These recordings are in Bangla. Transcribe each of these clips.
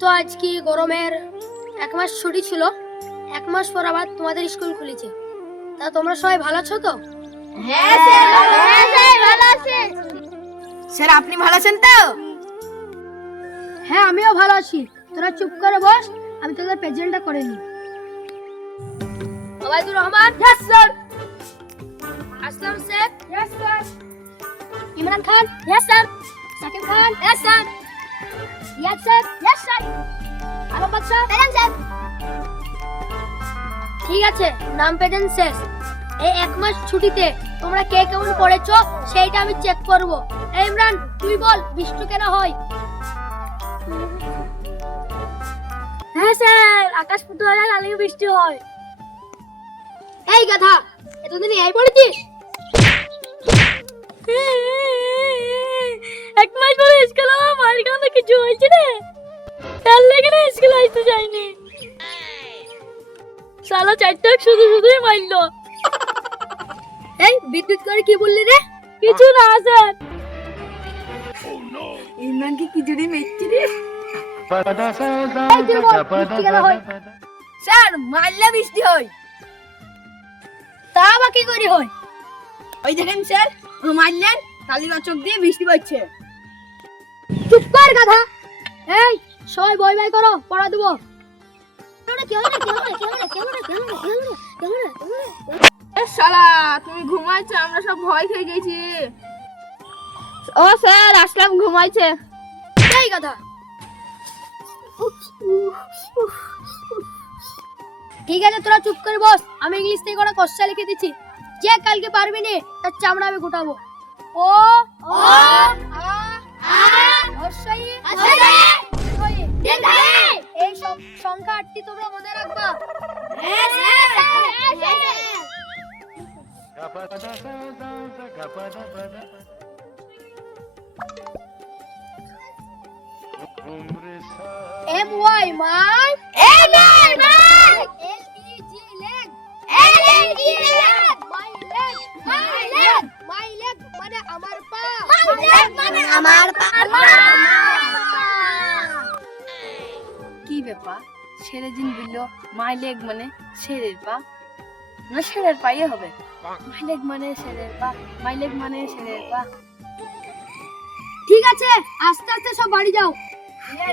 তো আজকে গরমের 1 মাস ছুটি ছিল, 1 মাস পর আবার তোমাদের স্কুল খুলেছে। তা তোমরা সবাই ভালো আছো তো? হ্যাঁ স্যার, ভালো আছি। স্যার আপনি ভালো আছেন তো? হ্যাঁ আমিও ভালো আছি। তোরা চুপ করে বস, আমি তোদের প্রেজেন্টটা করে নিই। Obaidur Rahman, yes sir. Aslam Sheikh, yes sir. Imran Khan, yes sir. Sakib Khan, yes sir. Iyad sir, yes sir. Alam Badsha, present sir. ঠিক আছে, নাম প্রেজেন্ট শেষ। এই 1 মাস ছুটিতে তোমরা কে কেমন পড়েছো সেইটা আমি চেক করব। এই ইমরান তুই বল, বৃষ্টি কেন হয়? হ্যাঁ স্যার, আকাশ ফুটো হলে কালকে বৃষ্টি হয়। এই গাধা, এতদিন এই পড়েছিস? 1 মাস পরে স্কুল আমার মার কাছে কিছু হয়েছে রে, তার লেগে না স্কুল আসতে যাইনি। শালা চারটাক শুধু শুধুই মারলো। এই বিদ্যুৎ করে কি বললি রে? কিছু না স্যার। ইমরান কি জুড়ি মেচ্ছি রে? এই তুই বল, বৃষ্টি কেন হয়? স্যার মারলে বৃষ্টি হয়। তা বা কি করি হয়? ওই দেখেন স্যার, মারলেন কালির চোখ দিয়ে বৃষ্টি পড়ছে। চুপ কর গাধা। এই সবাই বই বাই করো, পড়া দেবো। শালা তুমি ঘুমাইছো, আমরা সব ভয় খেয়ে গেছি। ও স্যার আসলাম, ঘুমাইছে। এই গাধা। ঠিক আছে তোরা চুপ করে বস, আমি ইংলিশ থেকে কোনো কোশ্চেন লিখে দিচ্ছি। যে কালকে পারবি না তার চামড়া আমি গোটাবো। ও ও আ আ হর্ষই হর্ষই দীর্ঘই। এই সব সংখ্যা 8টি তোমরা মনে রাখবা। হ্যাঁ স্যার। এম ওয়াই মাই, এই মাই মাই, এল ই জি লেগ, এই leg my leg, my leg, my leg মানে আমার পা, মানে আমার পা। কি ব্যাপার, ছেড়ে দিন বলল মাই লেগ মানে ছেড়ের পা, না ছেড়ের পায়ে হবে। মাই লেগ মানে ছেড়ের পা, মাই লেগ মানে ছেড়ের পা। ঠিক আছে আস্তে আস্তে সব বাড়ি যাও। আরে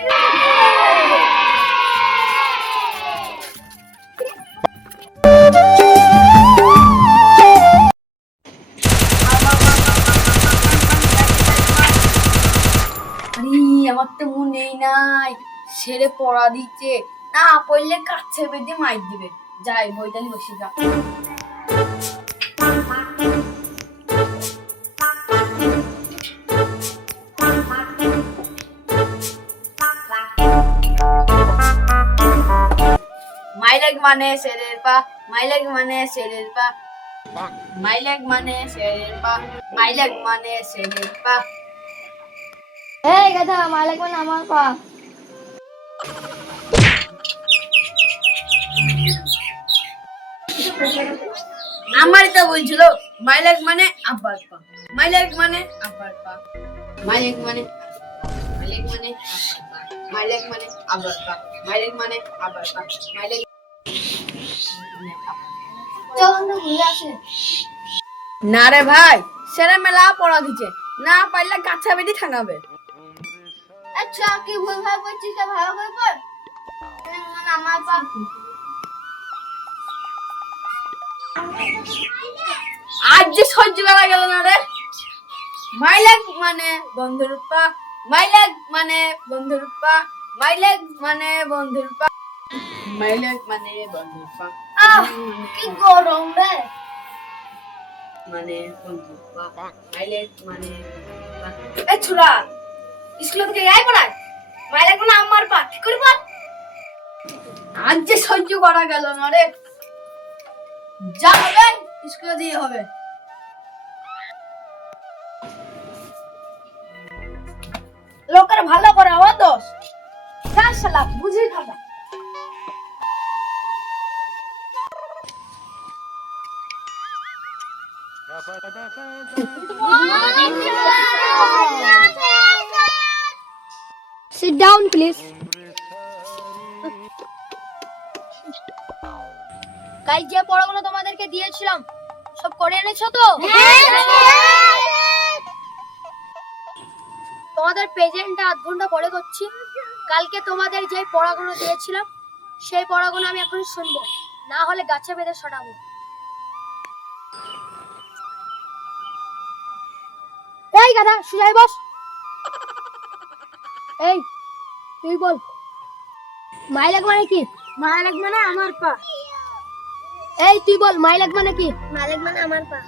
আমার তো মন নেই নাই, ছেড়ে পড়া দিচ্ছে না, পড়লে কাছে বেঁধে মাইর দিবে। যাই বইটা নিয়ে বসে যা। মাইলেগ মানে ছেড়ের পা, মাইলেগ মানে ছেড়ের পা, মাইলেগ মানে ছেড়ের পা, মাইলেগ মানে ছেড়ের পা। এই গাধা, মালিক মানে আমার পা। আমারই তো বলছিল মাইলেগ মানে আব্বার পা, মাইলেগ মানে আব্বার পা, মাইলেগ মানে মাইলেগ মানে মাইলেগ মানে আব্বার পা, মাইলেগ মানে আব্বার পা, মাইলেগ। না রে ভাই, সেরা মেলা পড়া দিচ্ছে, না পারলে কাছা বেঁধে ঠাঙাবে। আচ্ছা কি ভুল ভাল করছিস, ভালো করে পড়। মানে আমার পা। আজ যে সহ্য করা গেল না রে। মাইলেগ মানে বন্ধুর পা, মাইলেগ মানে বন্ধুর পা, মাইলেগ মানে বন্ধুর পা, মাইলেগ মানে বন্ধুর পা। কি গরম রে। মানে বন্ধুর পা, মাইলেগ মানে এ ছোড়া, স্কুল থেকে যাই পড়ায়, মাইলেগ মানে আমার পা, ঠিক করে বল। আজ যে সহ্য করা গেল না রে, যা হবে স্কুলে দিয়ে হবে। লোকের ভালো করে আমার দোষ, যা শালা বুঝি খাবা। Sit down, please. কাল যে পড়াগুলো তোমাদেরকে দিয়েছিলাম সব করে এনেছো তো? তোমাদের প্রেজেন্টটা আধ ঘন্টা পরে করছি। কালকে তোমাদের যে পড়াগুলো দিয়েছিলাম সেই পড়াগুলো আমি এখন শুনবো, না হলে গাছে বেঁধে শোনাবো। এই গাধা সুজাই বস। এই তুই বল, মাইলাক মানে কি? মাইলাক মানে আমার পা। এই তুই বল, মাইলাক মানে কি? মাইলাক মানে আমার পা।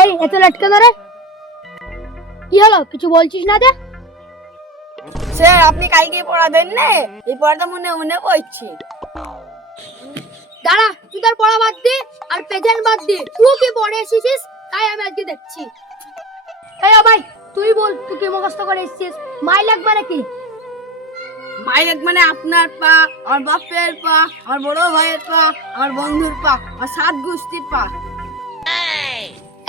এই এত লটকে ধরে কি হলো, কিছু বলছিস না যে? স্যার আপনি কালকে পড়া দেন না, এই পড়াটা মনে মনে পড়ছে। দাঁড়া, তুই তোর পড়া বাদ দে আর প্রেজেন্ট বাদ দে, তুই কি পড়ে এসেছিস তাই আমি আজকে দেখছি। এই ভাই তুই বল, তুই কি মুখস্থ করে এসেছিস? মাইলাক মানে কি? মাইলাক মানে আপনার পা, আমার বাপের পা, আমার বড় ভাইয়ের পা, আমার বন্ধুর পা, আর সাত গোষ্ঠীর পা।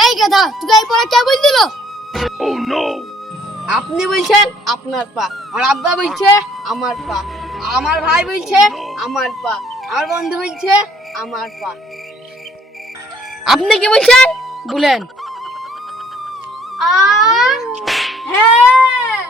এই গাধা তুই এই পড়া কে বল দিল? আপনি বলছেন আপনার পা, আমার আব্বা বলছে আমার পা, আমার ভাই বলছে আমার পা, আমার বন্ধু বলছে আমার পা। আপনি কি বলছেন বলেন? হ্যাঁ